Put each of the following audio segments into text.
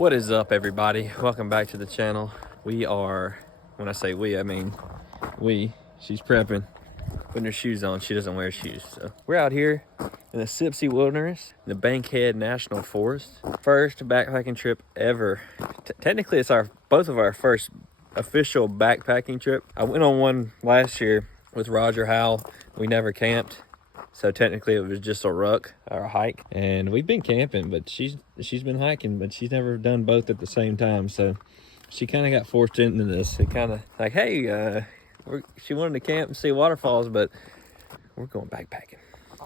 What is up, everybody? Welcome back to the channel. We are, when I say we, I mean she's prepping, putting her shoes on. She doesn't wear shoes. So we're out here in the Sipsey Wilderness, in the Bankhead National Forest. First backpacking trip ever. Technically, it's both of our first official backpacking trip. I went on one last year with Roger Howell. We never camped. So technically it was just a ruck or a hike. And we've been camping, but she's been hiking, but she's never done both at the same time. So she kind of got forced into this. It kind of like, hey, she wanted to camp and see waterfalls, but we're going backpacking.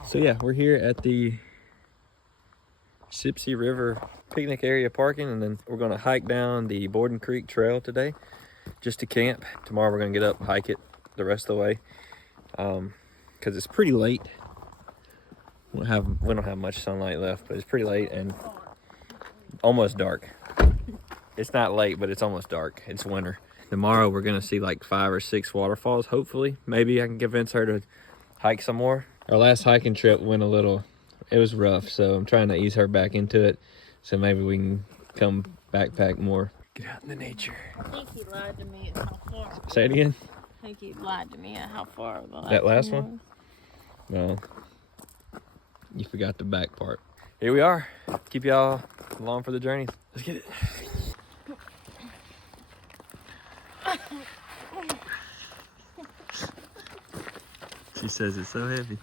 So yeah, we're here at the Sipsey River picnic area parking, and then we're gonna hike down the Borden Creek Trail today just to camp. Tomorrow we're gonna get up and hike it the rest of the way. Because it's pretty late. We don't have much sunlight left, but it's pretty late and almost dark. It's not late, but it's almost dark. It's winter. Tomorrow we're gonna see like 5 or 6 waterfalls, hopefully. Maybe I can convince her to hike some more. Our last hiking trip went it was rough, so I'm trying to ease her back into it. So maybe we can come backpack more. Get out in the nature. I think he lied to me at how far. Say it again? I think he lied to me at how far that last one? No. You forgot the back part. Here we are. Keep y'all along for the journey. Let's get it. She says it's so heavy.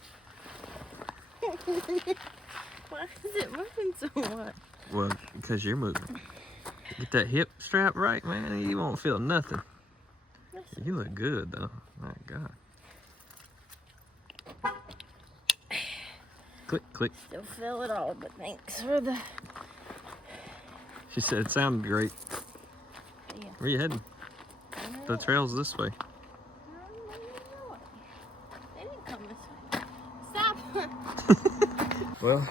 Why is it moving so much? Well, because you're moving. Get that hip strap right, man. You won't feel nothing. You look good, though. My God. Click, click. Still feel it all, but thanks for the... She said it sounded great. Yeah. Where you heading? The trail's this way. They didn't come this way. Stop! Well,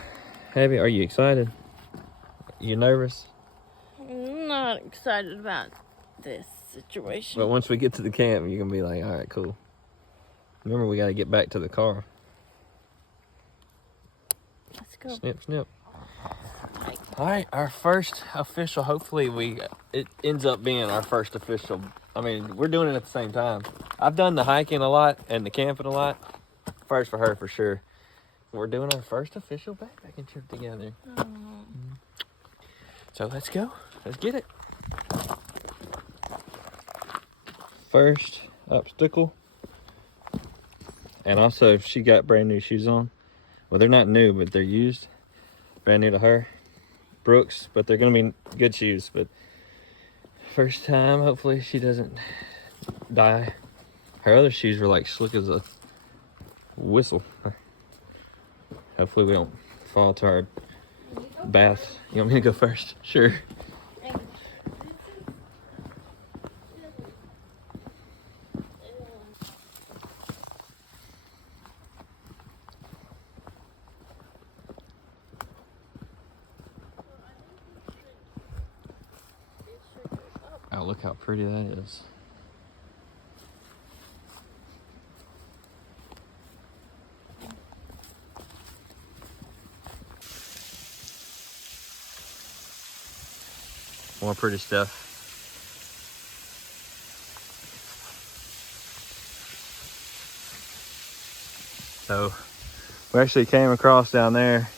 Abby, are you excited? You nervous? I'm not excited about this situation. But once we get to the camp, you're gonna be like, all right, cool. Remember, we gotta get back to the car. Let's go. Snip, snip. All right, our first official, hopefully it ends up being our first official. I mean, we're doing it at the same time. I've done the hiking a lot and the camping a lot. First for her, for sure. We're doing our first official backpacking trip together. So let's go. Let's get it. First obstacle. And also, she got brand new shoes on. Well, they're not new, but they're used. Brand new to her. Brooks, but they're gonna be good shoes. But first time, hopefully she doesn't die. Her other shoes were like slick as a whistle. Hopefully we don't fall to our bath. You want me to go first? Sure. Oh, look how pretty that is. More pretty stuff. So we actually came across down there.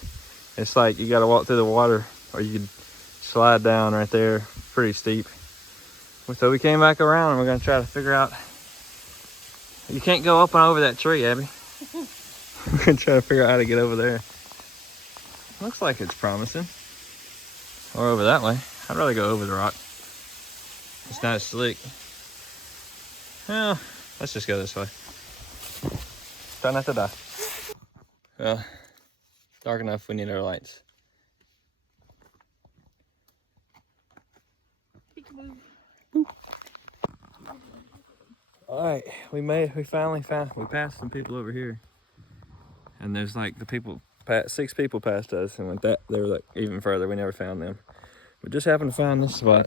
It's like you gotta walk through the water, or you could slide down right there. Pretty steep. So we came back around and we're gonna try to figure out. You can't go up and over that tree, Abby. We're gonna try to figure out how to get over there. Looks like it's promising. Or over that way. I'd rather go over the rock. It's not as slick. Well, let's just go this way. Try not to die. Well, dark enough, we need our lights. All right, we passed some people over here. And there's like 6 people passed us, and like that, they were like even further. We never found them. We just happened to find this spot.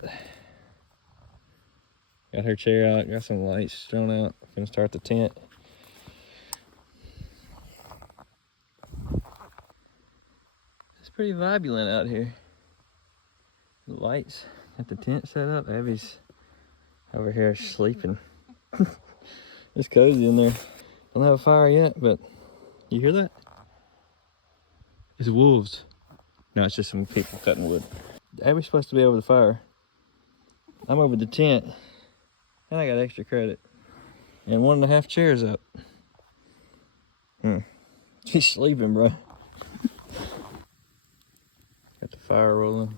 Got her chair out, got some lights thrown out. Gonna start the tent. It's pretty vibulent out here. The lights at the tent set up. Abby's over here sleeping. It's cozy in there. Don't have a fire yet, but you hear that? It's wolves. No, it's just some people cutting wood. Abby's supposed to be over the fire. I'm over the tent, and I got extra credit. And 1.5 chairs up. She's sleeping, bro. Got the fire rolling.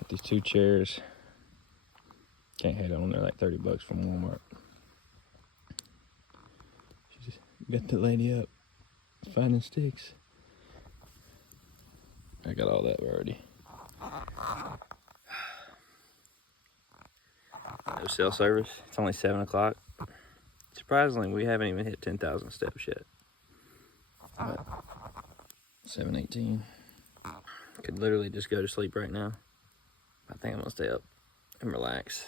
Got these 2 chairs. Can't hate on them. They're like $30 from Walmart. She just got the lady up, finding sticks. I got all that already. No cell service. It's only 7 o'clock. Surprisingly, we haven't even hit 10,000 steps yet. But 7:18. Could literally just go to sleep right now. I think I'm gonna stay up and relax.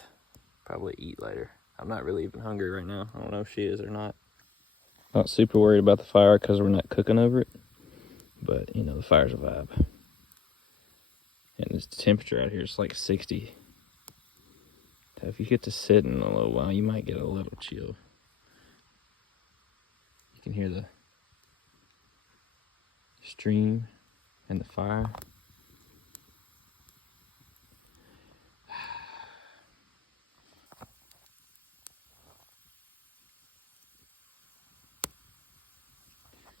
Probably eat later. I'm not really even hungry right now. I don't know if she is or not. Not super worried about the fire because we're not cooking over it. But, you know, the fire's a vibe. And the temperature out here is like 60. So if you get to sit in a little while, you might get a little chill. You can hear the stream and the fire.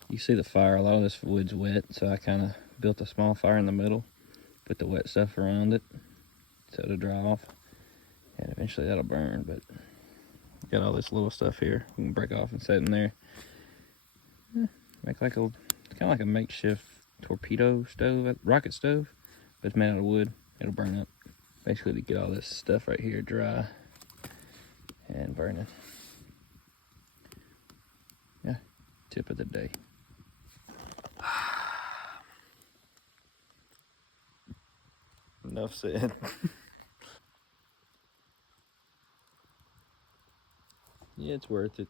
You see the fire, a lot of this wood's wet, so I kind of built a small fire in the middle, put the wet stuff around it so it'll dry off, and eventually that'll burn. But got all this little stuff here we can break off and set in there. Make like a, it's kind of like a makeshift torpedo stove, rocket stove, but it's made out of wood. It'll burn up. Basically to get all this stuff right here dry and burning. Yeah, tip of the day. Enough said. Yeah, it's worth it.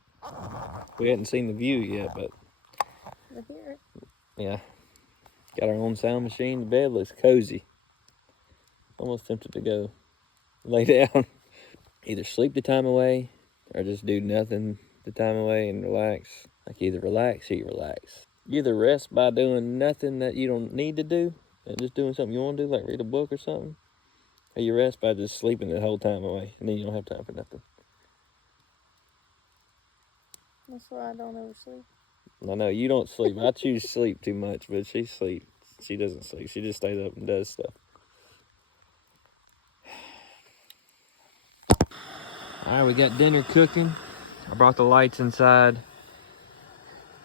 We hadn't seen the view yet, but Here. yeah. Got our own sound machine. The bed looks cozy. Almost tempted to go lay down. Either sleep the time away or just do nothing the time away and relax. Like either relax or you relax. You either rest by doing nothing that you don't need to do and just doing something you want to do, like read a book or something. Or you rest by just sleeping the whole time away and then you don't have time for nothing. That's why I don't ever sleep. I know you don't sleep. I choose sleep too much, but she sleeps. She doesn't sleep. She just stays up and does stuff. All right, we got dinner cooking. I brought the lights inside.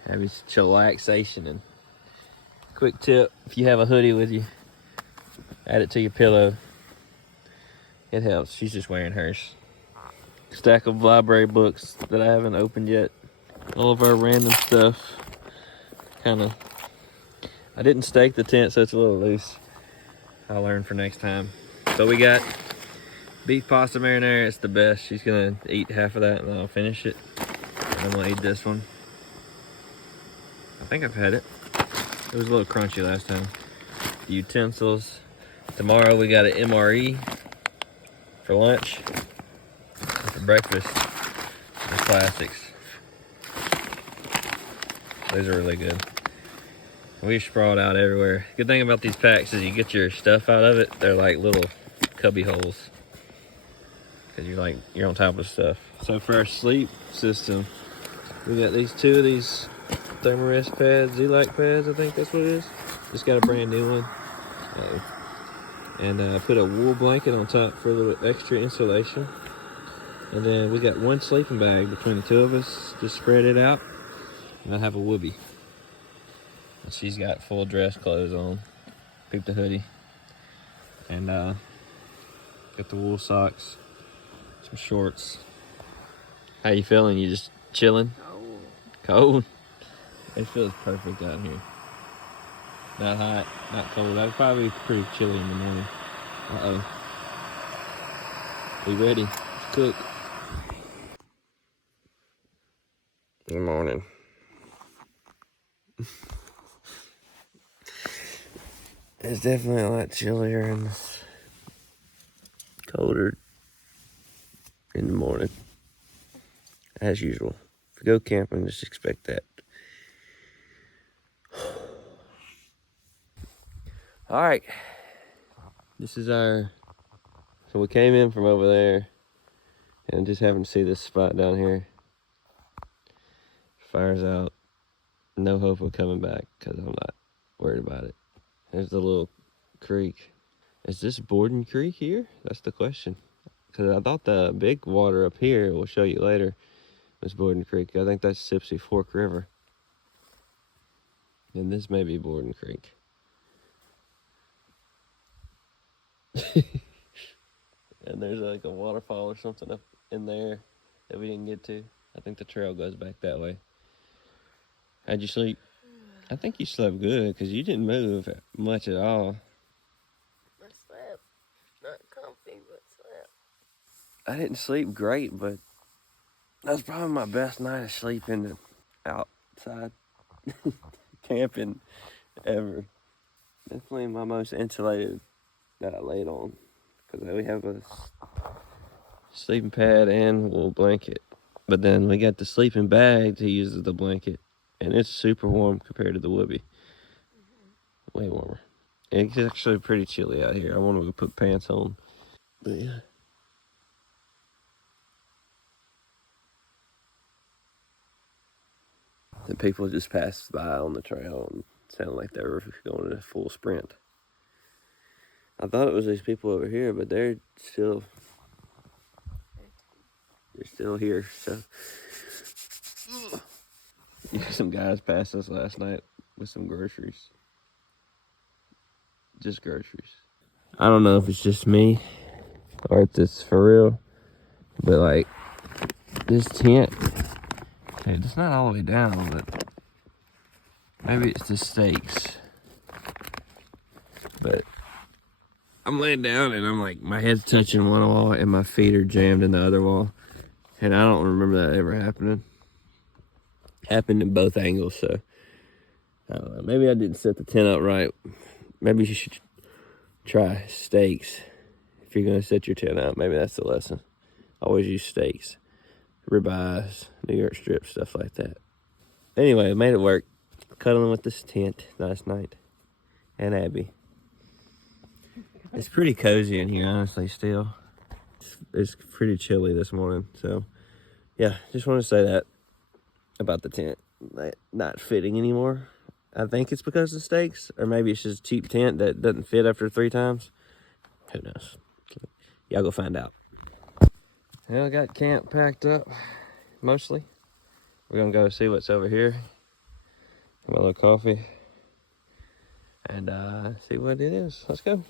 Have his chillaxation. And quick tip, if you have a hoodie with you, add it to your pillow. It helps. She's just wearing hers. Stack of library books that I haven't opened yet. All of our random stuff. I didn't stake the tent so it's a little loose. I'll learn for next time. So we got beef pasta marinara. It's the best. She's gonna eat half of that and then I'll finish it. And I'm gonna eat this one. I think I've had it. It was a little crunchy last time. The utensils. Tomorrow we got an MRE for lunch. And for breakfast, the classics. Those are really good. We sprawled out everywhere. Good thing about these packs is you get your stuff out of it. They're like little cubby holes. Cause you're on top of stuff. So for our sleep system, we got two of these Thermarest pads, Z-Lac pads, I think that's what it is. Just got a brand new one. And put a wool blanket on top for a little extra insulation. And then we got one sleeping bag between the two of us. Just spread it out. And I have a whoopee. And she's got full dress clothes on. Peep the hoodie. And got the wool socks. Some shorts. How you feeling? You just chilling? Cold? It feels perfect out here. Not hot, not cold. That'd probably be pretty chilly in the morning. Uh-oh. We ready? Let's cook. Good morning. It's definitely a lot chillier and colder in the morning, as usual. If you go camping, just expect that. All right, this is our. So we came in from over there, and just happened to see this spot down here. Fire's out. No hope of coming back because I'm not worried about it. There's the little creek. Is this Borden Creek here? That's the question. Because I thought the big water up here, we'll show you later, was Borden Creek. I think that's Sipsey Fork River. And this may be Borden Creek. And there's like a waterfall or something up in there that we didn't get to. I think the trail goes back that way. How'd you sleep? I think you slept good because you didn't move much at all. I slept. Not comfy, but slept. I didn't sleep great, but that was probably my best night of sleeping outside camping ever. Definitely my most insulated that I laid on because we have a sleeping pad and a little blanket. But then we got the sleeping bag to use as the blanket, and it's super warm compared to the whoopee. Way warmer. It's actually pretty chilly out here. I want to go put pants on. But yeah. The people just passed by on the trail and sounded like they were going in a full sprint. I thought it was these people over here, but they're still here. So some guys passed us last night with some groceries. Just groceries. I don't know if it's just me or if it's for real, but like this tent, hey, it's not all the way down, but maybe it's the stakes. But I'm laying down and I'm like, my head's touching one wall and my feet are jammed in the other wall. And I don't remember that ever happening. Happened in both angles, so I don't know. Maybe I didn't set the tent up right. Maybe you should try stakes. If you're gonna set your tent up, maybe that's the lesson. Always use stakes. Ribeyes, New York strip, stuff like that. Anyway, I made it work. Cuddling with this tent last night. And Abby. It's pretty cozy in here, honestly, still. It's pretty chilly this morning, so yeah, just want to say that about the tent not fitting anymore. I think it's because of the stakes, or maybe it's just a cheap tent that doesn't fit after 3 times. Who knows? Y'all go find out. Well, I got camp packed up, mostly. We're gonna go see what's over here. Have a little coffee. And see what it is. Let's go.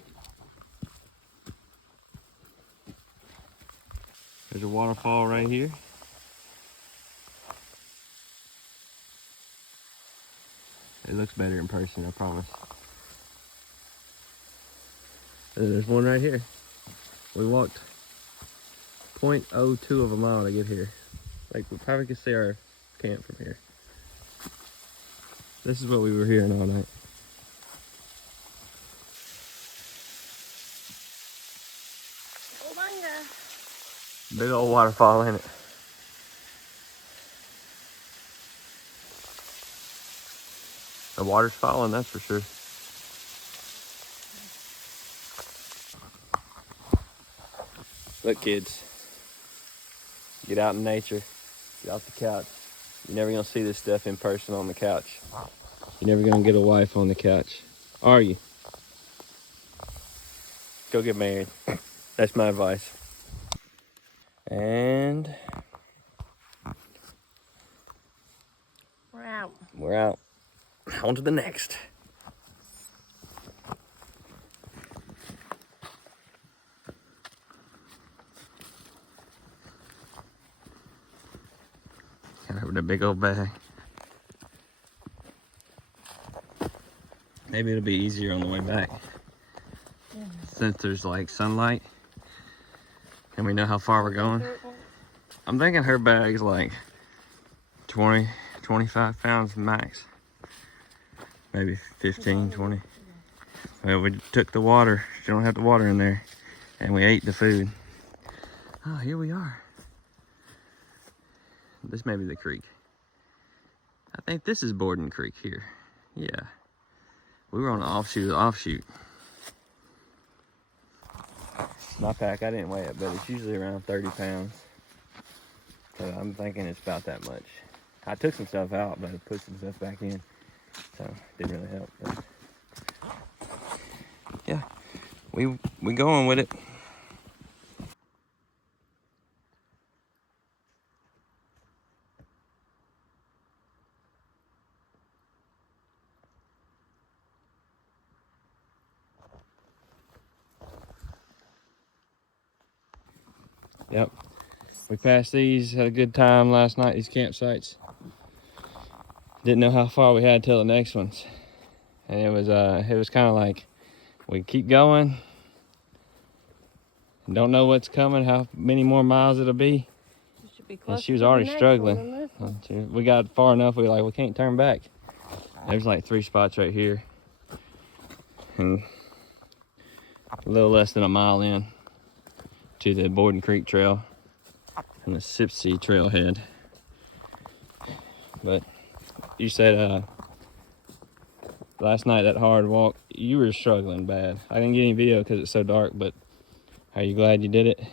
There's a waterfall right here. It looks better in person, I promise. And there's one right here. We walked 0.02 of a mile to get here. Like, we probably could see our camp from here. This is what we were hearing all night. Big old waterfall in it. The water's falling, that's for sure. Look, kids. Get out in nature. Get off the couch. You're never gonna see this stuff in person on the couch. You're never gonna get a wife on the couch. Are you? Go get married. That's my advice. And We're out. we're out. On to the next. With a big old bag. Maybe it'll be easier on the way back. Since there's like sunlight and we know how far we're going. I'm thinking her bag's like 20, 25 pounds max. Maybe 15, 20. Well, we took the water. You don't have the water in there. And we ate the food. Oh, here we are. This may be the creek. I think this is Borden Creek here. Yeah. We were on an offshoot. My pack, I didn't weigh it, but it's usually around 30 pounds. So I'm thinking it's about that much. I took some stuff out, but I put some stuff back in. So it didn't really help. But yeah, we going with it. Yep. We passed these, had a good time last night, these campsites. Didn't know how far we had till the next ones. And it was kind of like, we keep going. Don't know what's coming, how many more miles it'll be. And she was already struggling. We got far enough, we were like, we can't turn back. There's like 3 spots right here. And a little less than a mile in to the Borden Creek Trail and the Sipsey Trailhead. But you said last night, that hard walk, you were struggling bad. I didn't get any video because it's so dark, but are you glad you did it?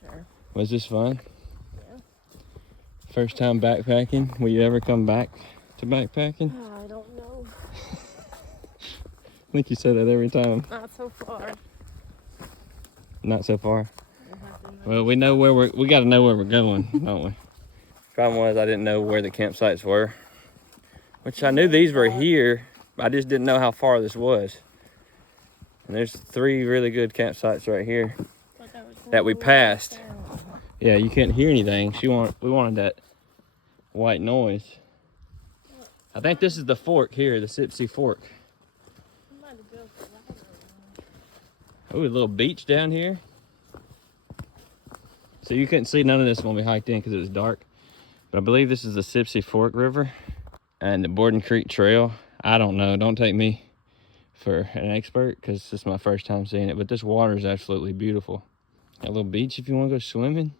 Sure. Was this fun? Yeah. First time backpacking. Will you ever come back to backpacking? I don't know. I think you say that every time. Not so far. Not so far. Well, we know where we got to know where we're going, don't we? Problem was, I didn't know where the campsites were, which I knew these were here. I just didn't know how far this was. And there's 3 really good campsites right here that we passed. Yeah, you couldn't hear anything. We wanted that white noise. I think this is the fork here, the Sipsey Fork. Oh, a little beach down here. So you couldn't see none of this when we hiked in because it was dark. But I believe this is the Sipsey Fork River and the Borden Creek Trail. I don't know. Don't take me for an expert because this is my first time seeing it. But this water is absolutely beautiful. Got a little beach if you want to go swimming.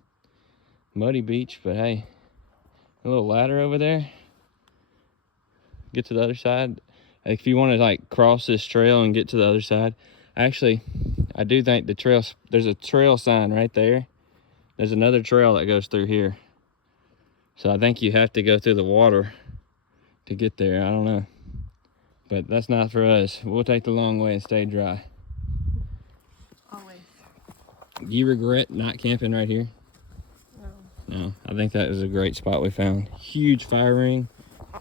Muddy beach, but hey. A little ladder over there. Get to the other side. If you want to like cross this trail and get to the other side. Actually, I do think the trail, there's a trail sign right there. There's another trail that goes through here. So I think you have to go through the water to get there. I don't know. But that's not for us. We'll take the long way and stay dry. Always. Do you regret not camping right here? No. No, I think that was a great spot we found. Huge fire ring.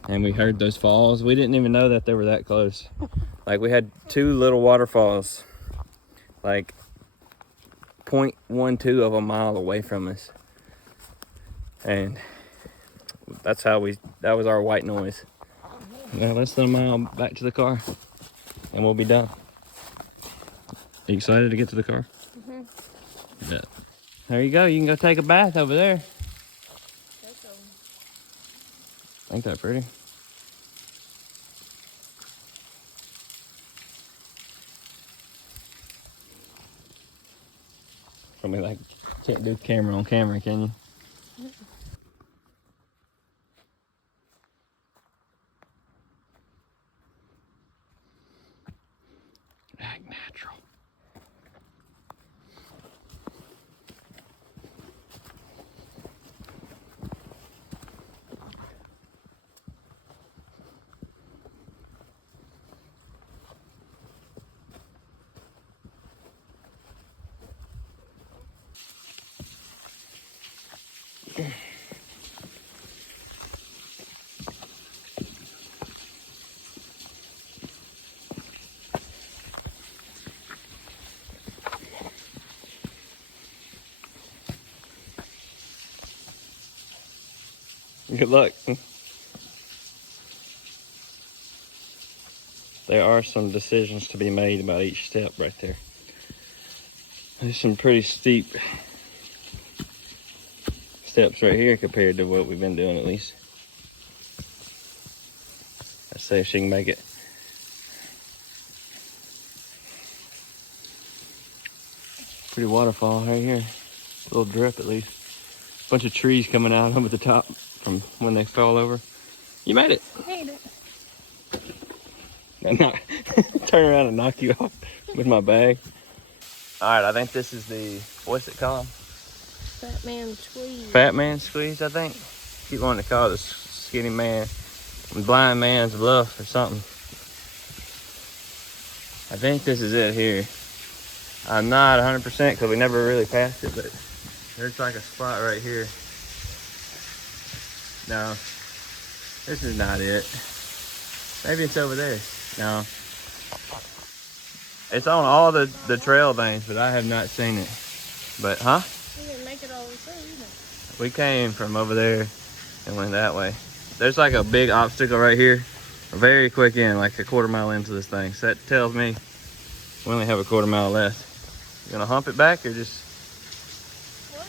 And we heard those falls. We didn't even know that they were that close. Like we had 2 little waterfalls, like 0.12 of a mile away from us. And that was our white noise. Now less than a mile back to the car and we'll be done. Are you excited to get to the car? Mm-hmm. Yeah. There you go. You can go take a bath over there. Ain't that pretty? Probably like, can't do camera on camera, can you? Act natural. Good luck. There are some decisions to be made about each step right there. There's some pretty steep steps right here compared to what we've been doing at least. Let's see if she can make it. Pretty waterfall right here. A little drip at least. Bunch of trees coming out over the top from when they fell over. You made it. I hate it. Turn around and knock you off with my bag. All right, I think this is the, what's it called? Fat man squeeze. Fat man squeeze, I think. Keep wanting to call it the skinny man, blind man's bluff or something. I think this is it here. I'm not 100% because we never really passed it, but there's like a spot right here. No, this is not it. Maybe it's over there. No. It's on all the trail things, but I have not seen it. But, huh? We didn't make it all the way through either. We came from over there and went that way. There's like a big obstacle right here. A very quick in, like a quarter-mile into this thing. So that tells me we only have a quarter-mile left. You gonna hump it back or just? What?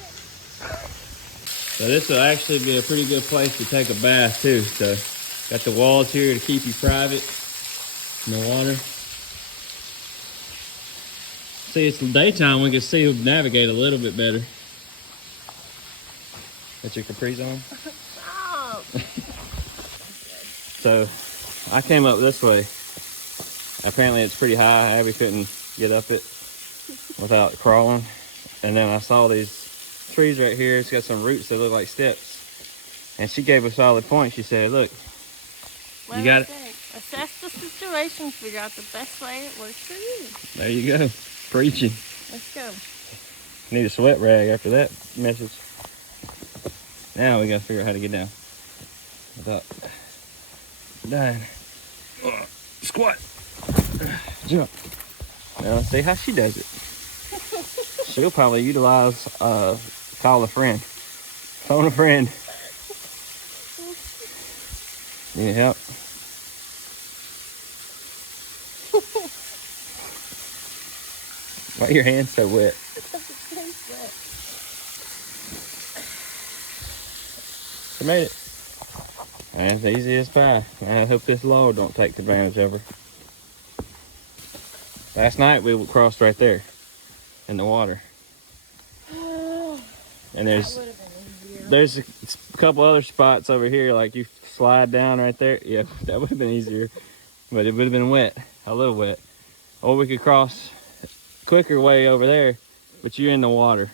So this will actually be a pretty good place to take a bath too. So got the walls here to keep you private in the water. See, it's daytime, we can see navigate a little bit better. Got your Capri on? Stop. So I came up this way. Apparently it's pretty high. Abby couldn't get up it without crawling. And then I saw these trees right here. It's got some roots that look like steps. And she gave a solid point. She said, look, you got it. Assess the situation, figure out the best way it works for you. There you go. Preaching. Let's go. Need a sweat rag after that message. Now we gotta figure out how to get down without dying. Squat. Jump. Now see how she does it. She'll probably utilize call a friend. Phone a friend. Need help? Why are your hands so wet? She made it. And it's easy as pie. I hope this log don't take advantage of her. Last night we crossed right there in the water. And there's a couple other spots over here, like you slide down right there. Yeah, that would have been easier, but it would have been wet, a little wet. Or we could cross quicker way over there, but you're in the water.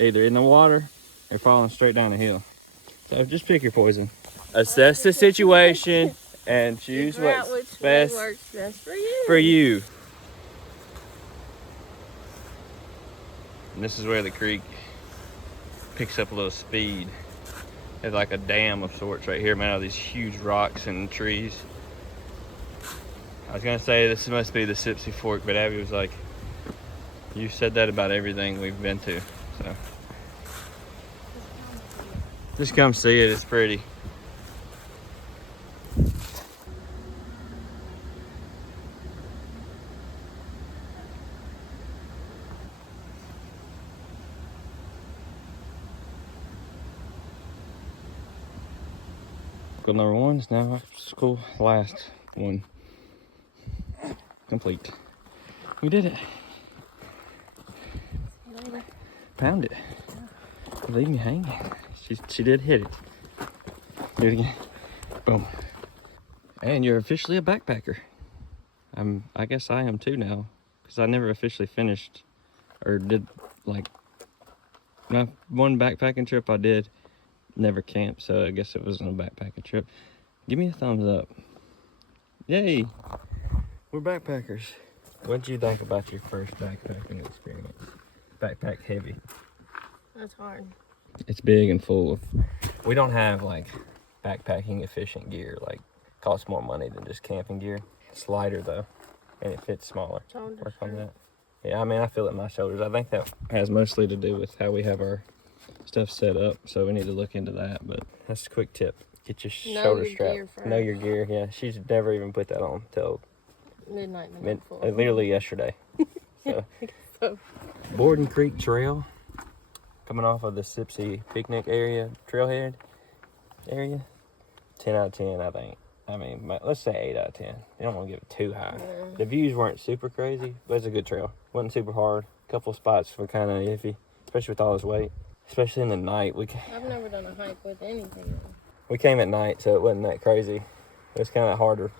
Either in the water or falling straight down the hill. So just pick your poison. Assess the situation and choose what's best works best for you. for you. And this is where the creek picks up a little speed. There's like a dam of sorts right here, made out of these huge rocks and trees. I was gonna say this must be the Sipsey Fork, but Abby was like, you said that about everything we've been to, so. Just come see it, it's pretty. School number 1 is now after school last one. Complete. We did it. Found it. Leave me hanging. She did hit it. Do it again. Boom. And you're officially a backpacker. I guess I am too now, because I never officially finished or did, like, my one backpacking trip I did never camped, so I guess it wasn't a backpacking trip. Give me a thumbs up. Yay! We're backpackers. What did you think about your first backpacking experience? Backpack heavy. That's hard. It's big and full of. We don't have like backpacking efficient gear. Like, costs more money than just camping gear. It's lighter though, and it fits smaller. Work on that. Yeah, I mean, I feel it in my shoulders. I think that has mostly to do with how we have our stuff set up. So we need to look into that. But that's a quick tip. Get your shoulder strap. Know your gear. Yeah, she's never even put that on until midnight. Literally yesterday. So. Borden Creek Trail, coming off of the Sipsey picnic area, trailhead area. 10 out of 10, I think. I mean, let's say 8 out of 10. You don't want to give it too high. Yeah. The views weren't super crazy, but it's a good trail. Wasn't super hard. A couple spots were kind of iffy, especially with all his weight. Especially in the night. I've never done a hike with anything. We came at night, so it wasn't that crazy. It was kind of harder.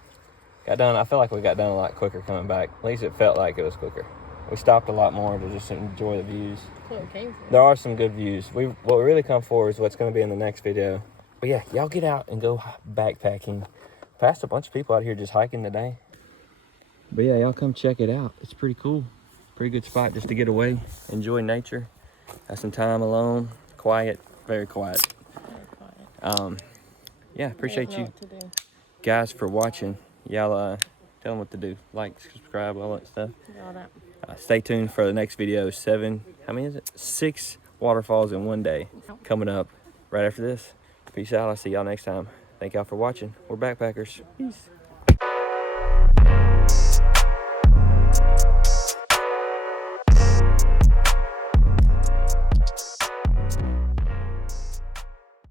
I feel like we got done a lot quicker coming back. At least it felt like it was quicker. We stopped a lot more to just enjoy the views. That's what it came from. There are some good views. What we really come for is what's going to be in the next video. But yeah, y'all get out and go backpacking. Passed a bunch of people out here just hiking today. But yeah, y'all come check it out. It's pretty cool. Pretty good spot just to get away, enjoy nature, have some time alone, quiet, very quiet. Very quiet. Yeah, appreciate you What to do. guys for watching. Y'all tell them what to do, like, subscribe, all that stuff. All that. Stay tuned for the next video. 6 waterfalls in one day coming up right after this. Peace out. I'll see y'all next time. Thank y'all for watching. We're backpackers. Peace.